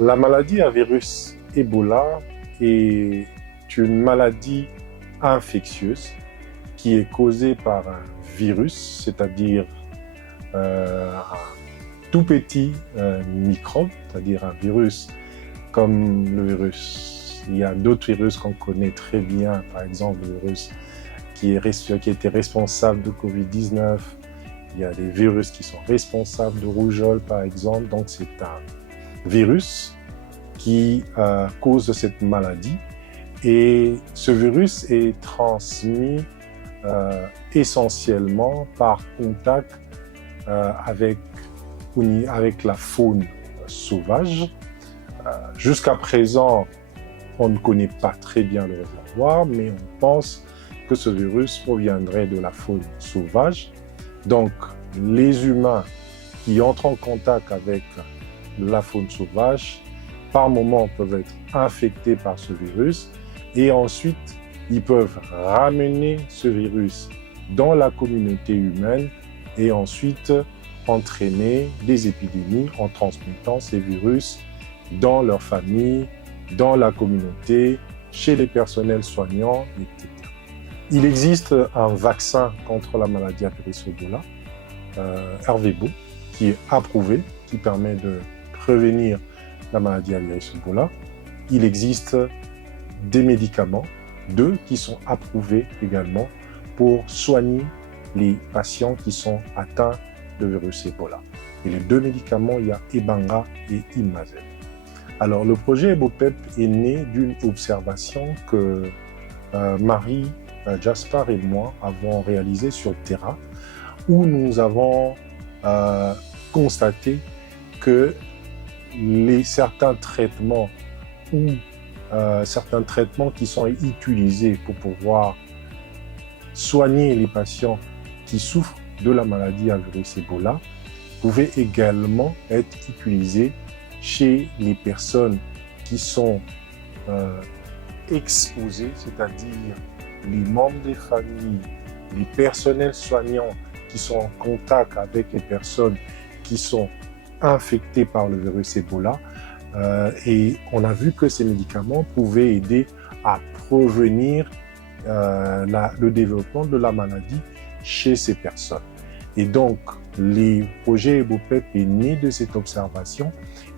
La maladie à virus Ebola est une maladie infectieuse qui est causée par un virus, c'est-à-dire un tout petit microbe, c'est-à-dire un virus comme le virus. Il y a d'autres virus qu'on connaît très bien, par exemple le virus qui était responsable de Covid-19. Il y a des virus qui sont responsables de rougeole, par exemple. Donc, c'est un virus qui cause cette maladie. Et ce virus est transmis essentiellement par contact avec la faune sauvage. Jusqu'à présent, on ne connaît pas très bien le réservoir, mais on pense que ce virus proviendrait de la faune sauvage. Donc, les humains qui entrent en contact avec la faune sauvage, par moment, peuvent être infectés par ce virus et ensuite, ils peuvent ramener ce virus dans la communauté humaine et ensuite entraîner des épidémies en transmettant ces virus dans leur famille, dans la communauté, chez les personnels soignants, etc. Il existe un vaccin contre la maladie à virus Ebola, Ervebo, qui est approuvé, qui permet de prévenir la maladie à virus Ebola. Il existe des médicaments, 2 qui sont approuvés également pour soigner les patients qui sont atteints de virus Ebola. Et les 2 médicaments, il y a Ebanga et Imazel. Alors, le projet EboPep est né d'une observation que Marie Jaspar et moi avons réalisée sur Terra, où nous avons constaté que certains traitements qui sont utilisés pour pouvoir soigner les patients qui souffrent de la maladie à virus Ebola pouvaient également être utilisés chez les personnes qui sont exposées, c'est-à-dire les membres des familles, les personnels soignants qui sont en contact avec les personnes qui sont infectées par le virus Ebola. Et on a vu que ces médicaments pouvaient aider à prévenir le développement de la maladie chez ces personnes. Et donc, le projet EboPep est né de cette observation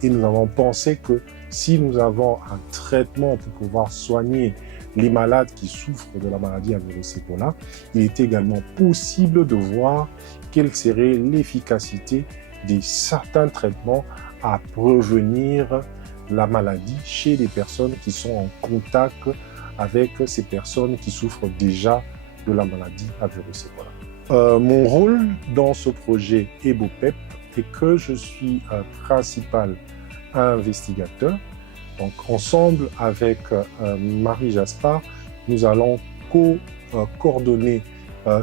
et nous avons pensé que si nous avons un traitement pour pouvoir soigner les malades qui souffrent de la maladie à virus Ebola, il est également possible de voir quelle serait l'efficacité de certains traitements à prévenir la maladie chez les personnes qui sont en contact avec ces personnes qui souffrent déjà de la maladie à virus Ebola. Mon rôle dans ce projet EboPep est que je suis un principal investigateur. Donc, ensemble avec Marie Jaspar, nous allons coordonner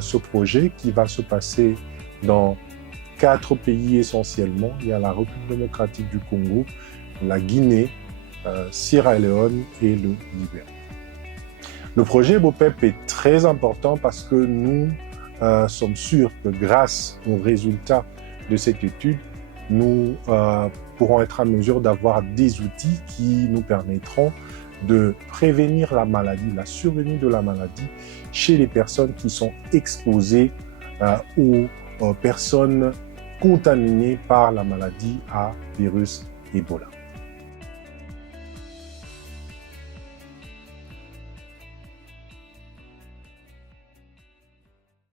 ce projet qui va se passer dans 4 pays essentiellement. Il y a la République démocratique du Congo, la Guinée, Sierra Leone et le Libéria. Le projet EboPep est très important parce que nous sommes sûrs que grâce aux résultats de cette étude, nous pourrons être en mesure d'avoir des outils qui nous permettront de prévenir la maladie, la survenue de la maladie chez les personnes qui sont exposées aux personnes contaminées par la maladie à virus Ebola.